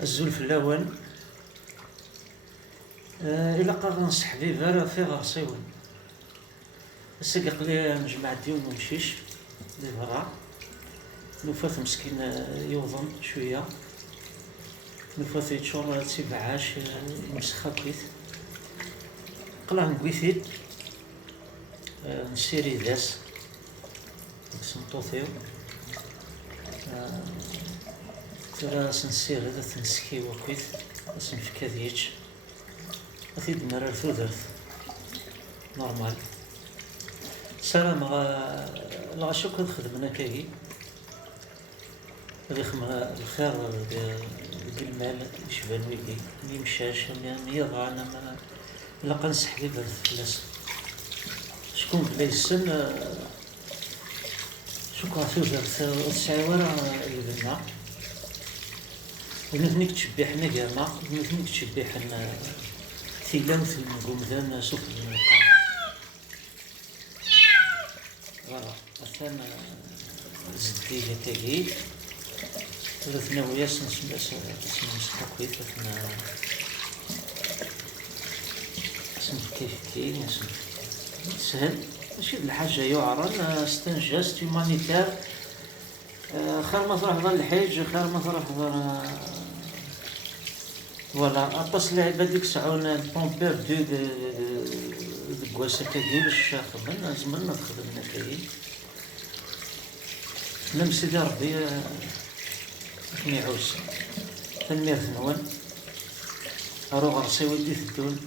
الزول في اللوان إلا غنصح حبيب راه فيه غرسيون الساق قلي نجمع ديون ومشيش لي برا نوفات مسكين يوضن شوية نوفات يتشور تيبعاش يمسخا كويت قلع نكويثيد نسيري داس سمطوطيو ترى سنسير هذا تنسكي وكويت سنفكا ديتش أثيد مرار ثودرت نورمال سلام لا شوك هاد خدمنا كاكي غادي يخدم الخير ديال المال يشبان ويلي ميمشاش ميضا انا ما لا قنصح لي برد فلاس شكون بلا يسن شكون ثودرت السعوارة يبنا ونثنيك تشبيحنا كاما ونثنيك تشبيحنا تيلاوث المقومدان سوق الموقع فوالا مثلا زدية تاكي ثلاثنا وياس نسمع كويس ثلاثنا اسم كيف سهل ماشي الحاجة يعرن استنجاز هيومانيتير خير ما تروح ضل الحج خير ما تروح ضل فوالا أطاس لعبة ديك سعون بون بيردو دو كواساكاكي باش خدمنا زملنا تخدمنا كاين نم سيدي ربي كني عوس تنمير ثنون أرو غرسي ودي الدون